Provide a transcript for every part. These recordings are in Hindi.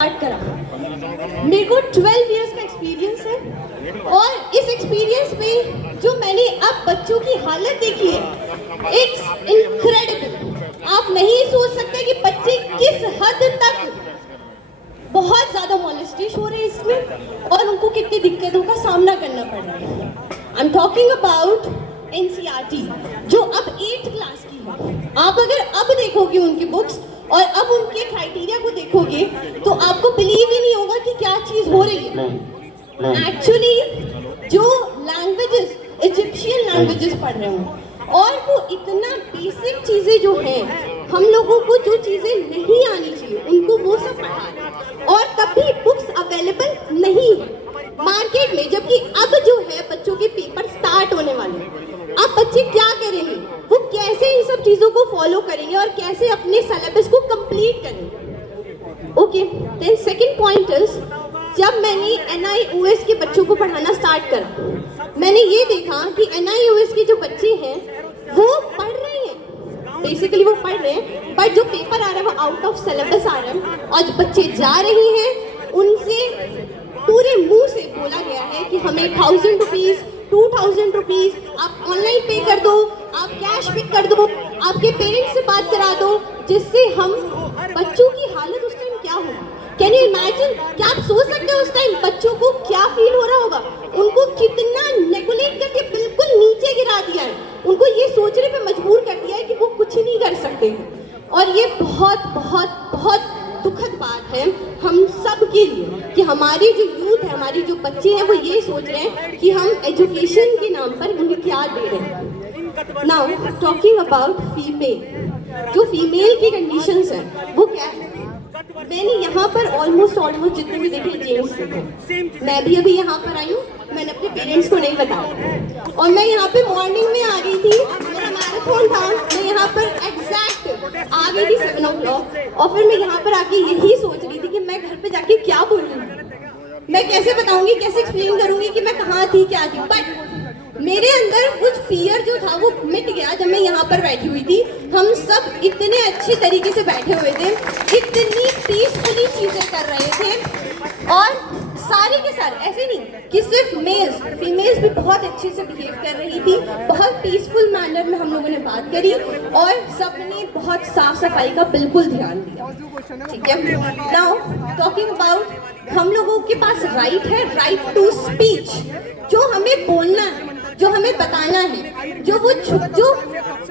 स्टार्ट करा। मेरे को 12 इयर्स का एक्सपीरियंस है और इस एक्सपीरियंस में जो मैंने अब बच्चों की हालत देखी है इट्स इनक्रेडिबल। आप नहीं सोच सकते कि बच्चे किस हद तक बहुत ज्यादा मॉलेस्टेज हो रहे हैं इसमें और उनको कितनी दिक्कतों का सामना करना पड़ रहा है। I am talking about NCERT जो अब 8th क्लास की है। आप अगर अब देखोगे उनकी बुक्स और अब उनके क्राइटेरिया को देखोगे तो आपको बिलीव ही नहीं होगा कि क्या चीज हो रही है। एक्चुअली जो लैंग्वेजेस इजिप्शियन लैंग्वेजेस पढ़ रहे हो और वो इतना बेसिक चीजें जो हैं हम लोगों को जो चीजें नहीं आनी चाहिए उनको वो सब पढ़ा और तब भी बुक्स अवेलेबल नहीं है मार्केट में। जबकि अब जो है बच्चों के पेपर स्टार्ट होने वाले हैं। अब बच्चे क्या करेंगे, वो कैसे इन सब चीजों को फॉलो करेंगे और कैसे अपने सिलेबस को कंप्लीट करेंगे। Okay, then second point is जब मैंने NIOS के बच्चों को पढ़ाना स्टार्ट करा मैंने ये देखा कि NIOS के जो बच्चे हैं वो पढ़ रहे हैं, बेसिकली वो पढ़ रहे हैं बट जो पेपर आ रहा है वो आउट ऑफ सिलेबस आ रहा है और जो बच्चे जा रहे हैं उनसे पूरे मुंह से बोला गया है कि हमें 1000 रुपीज 2000 रुपीज आप ऑनलाइन पे कर दो, आप कैश पे कर दो, आपके पेरेंट्स से बात करा दो, जिससे हम बच्चों की हालत उस टाइम क्या होगी। Can you imagine? क्या आप सोच सकते हो उस टाइम बच्चों को क्या फील हो रहा होगा? उनको कितना नेगलेक्ट करके बिल्कुल नीचे गिरा दिया है, उनको ये सोचने पे मजबूर कर दिया है कि वो कुछ नहीं कर सकते। और ये बहुत बहुत बहुत दुखद बात है हम सब के लिए कि हमारी जो यूथ है, हमारी जो बच्चे हैं वो ये सोच रहे हैं कि हम एजुकेशन के नाम पर उन्हें क्या दे रहे हैं। नाउ टॉकिंग अबाउट फीमेल, जो फीमेल की कंडीशंस हैं वो क्या है। मैंने यहाँ पर ऑलमोस्ट जितने भी देखे जेंट्स देखे, मैं भी अभी यहाँ पर आई हूँ, मैंने अपने पेरेंट्स को नहीं बताया और मैं यहाँ पे मॉर्निंग में आ गई थी, मेरा मैराथन था, मैं यहाँ पर एग्जैक्ट आ गई थी 7 o'clock और फिर मैं यहाँ पर आके यही सोच रही थी कि मैं घर पे जाके क्या बोलूँगी, मैं कैसे बताऊंगी, कैसे एक्सप्लेन करूंगी कि मैं कहाँ थी क्या थी। बट मेरे अंदर कुछ फियर जो था वो मिट गया जब मैं यहाँ पर बैठी हुई थी। हम सब इतने अच्छे तरीके से बैठे हुए थे, इतनी पीसफुली चीजें कर रहे थे और सारे के सारे ऐसे नहीं कि सिर्फ मेल्स, फीमेल्स भी बहुत अच्छे से बिहेव कर रही थी, बहुत पीसफुल मैनर में हम लोगों ने बात करी और सबने बहुत साफ सफाई का बिल्कुल ध्यान दिया। ठीक है, नाउ टॉकिंग अबाउट हम लोगों के पास राइट है, राइट टू स्पीच, जो हमें बोलना है, जो हमें बताना है, जो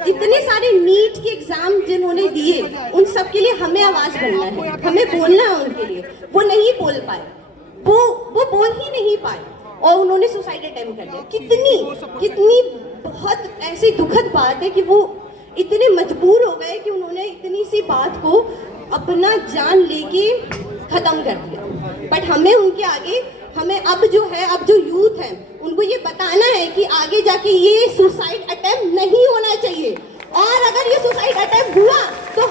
इतने सारे नीट के एग्जाम जिन्होंने दिए उन सब के लिए हमें आवाज बनना है, हमें बोलना है उनके लिए। वो नहीं बोल पाए, वो बोल ही नहीं पाए और उन्होंने सुसाइड अटेम्प्ट कर लिया। कितनी बहुत ऐसी दुखद बात है कि वो इतने मजबूर हो गए कि उन्होंने इतनी सी बात को अपना जान लेके खत्म कर दिया। बट हमें उनके आगे, हमें अब जो यूथ है उनको ये बताना है कि आगे जाके ये सुसाइड अटेम्प्ट नहीं होना चाहिए और अगर ये सुसाइड अटेम्प्ट हुआ तो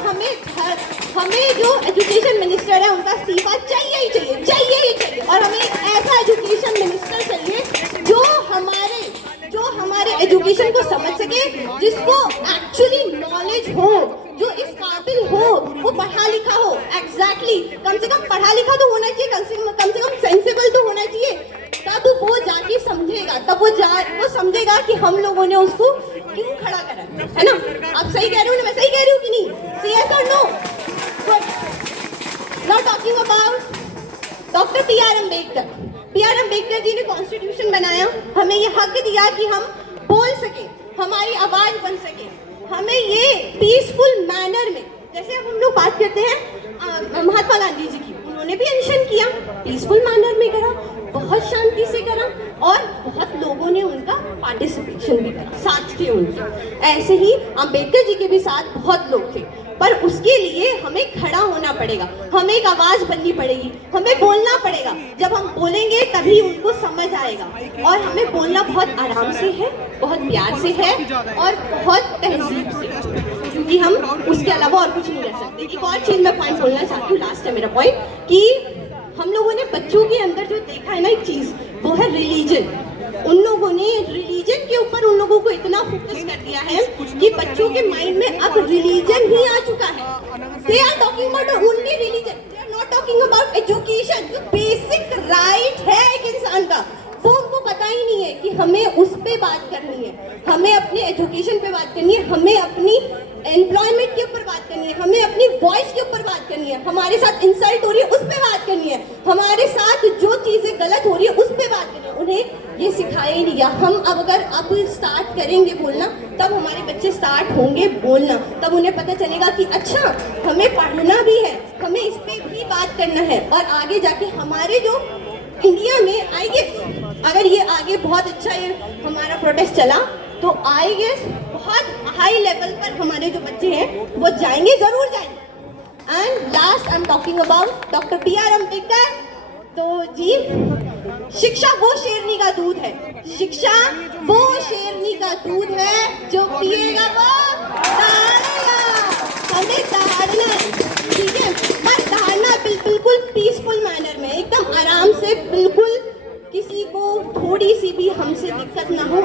हमें जो एजुकेशन मिनिस्टर है उनका इस्तीफा चाहिए ही चाहिए और हमें ऐसा एजुकेशन मिनिस्टर चाहिए जो हमारे एजुकेशन को समझ सके, जिसको एक्चुअली नॉलेज हो, जो इस काबिल हो, वो पढ़ा लिखा हो। एग्जैक्टली, कम से कम पढ़ा लिखा तो होना चाहिए, कम से कम सेंसिबल तो होना चाहिए। तब वो जाके समझेगा, तब वो समझेगा कि हम लोगों ने उसको क्यों खड़ा करा है ना। आप सही कह रहे हो ना, मैं सही कह रही हूँ कि नहीं? से यस और no? Now talking about doctor PR Ambedkar ji ने कॉन्स्टिट्यूशन बनाया, हमें ये हक दिया कि हम बोल सके, हमारी आवाज बन सके, हमें ये पीसफुल मैनर में, जैसे हम लोग बात करते हैं महात्मा गांधी जी की, उन्होंने भी अनशन किया, पीसफुल मैनर में करा, बहुत शांति से करा और बहुत लोगों ने उनका पार्टिसिपेशन भी करा, साथ थे उनके। ऐसे ही अम्बेडकर जी के भी साथ बहुत लोग थे, पर उसके लिए हमें खड़ा होना पड़ेगा, हमें एक आवाज बननी पड़ेगी, हमें बोलना पड़ेगा। जब हम बोलेंगे तभी उनको समझ आएगा और हमें बोलना बहुत आराम से है, बहुत प्यार से है और बहुत तहजीब से, क्योंकि हम उसके अलावा और कुछ नहीं कर सकते। एक और चीज मैं पॉइंट बोलना चाहती हूँ, लास्ट है मेरा पॉइंट, कि हम लोगों ने बच्चों के अंदर जो देखा है ना एक चीज, वो है रिलीजन। उन लोगों ने रिलीजन के ऊपर उन लोगों को इतना फोकस कर दिया है कि बच्चों के माइंड में अब रिलीजन ही आ चुका है। They are talking about only religion. They are not talking about education, जो बेसिक राइट है एक इंसान का, वो उनको पता ही नहीं है कि हमें उस पे बात करनी है, हमें अपने एजुकेशन पे बात करनी है, हमें अपनी एम्प्लॉयमेंट के ऊपर बात करनी है, हमें अपनी वॉइस के ऊपर बात करनी है, हमारे साथ इंसल्ट हो रही है उस पे बात करनी है, हमारे साथ जो चीजें गलत हो रही है उस पे बात करनी है। उन्हें ये सिखाया ही नहीं गया। हम अब स्टार्ट करेंगे बोलना, तब हमारे बच्चे स्टार्ट होंगे बोलना, तब उन्हें पता चलेगा कि अच्छा हमें पढ़ना भी है, हमें इस पे भी बात करना है। और आगे जाके हमारे जो इंडिया में आई गेस अगर ये आगे बहुत अच्छा ये हमारा प्रोटेस्ट चला तो आई गेस बहुत हाई लेवल पर हमारे जो बच्चे हैं वो जाएंगे, जरूर जाएंगे। And last I am talking about doctor B.R. Ambedkar. तो जी, शिक्षा वो शेरनी का दूध है, शिक्षा वो शेरनी का दूध है, जो पिएगा वो दहाड़ेगा। हमें दहाड़ना है, ठीक है, पर दहाड़ना बिल्कुल पीसफुल मैनर में, एकदम आराम से, बिल्कुल किसी को थोड़ी सी भी हमसे दिक्कत ना हो।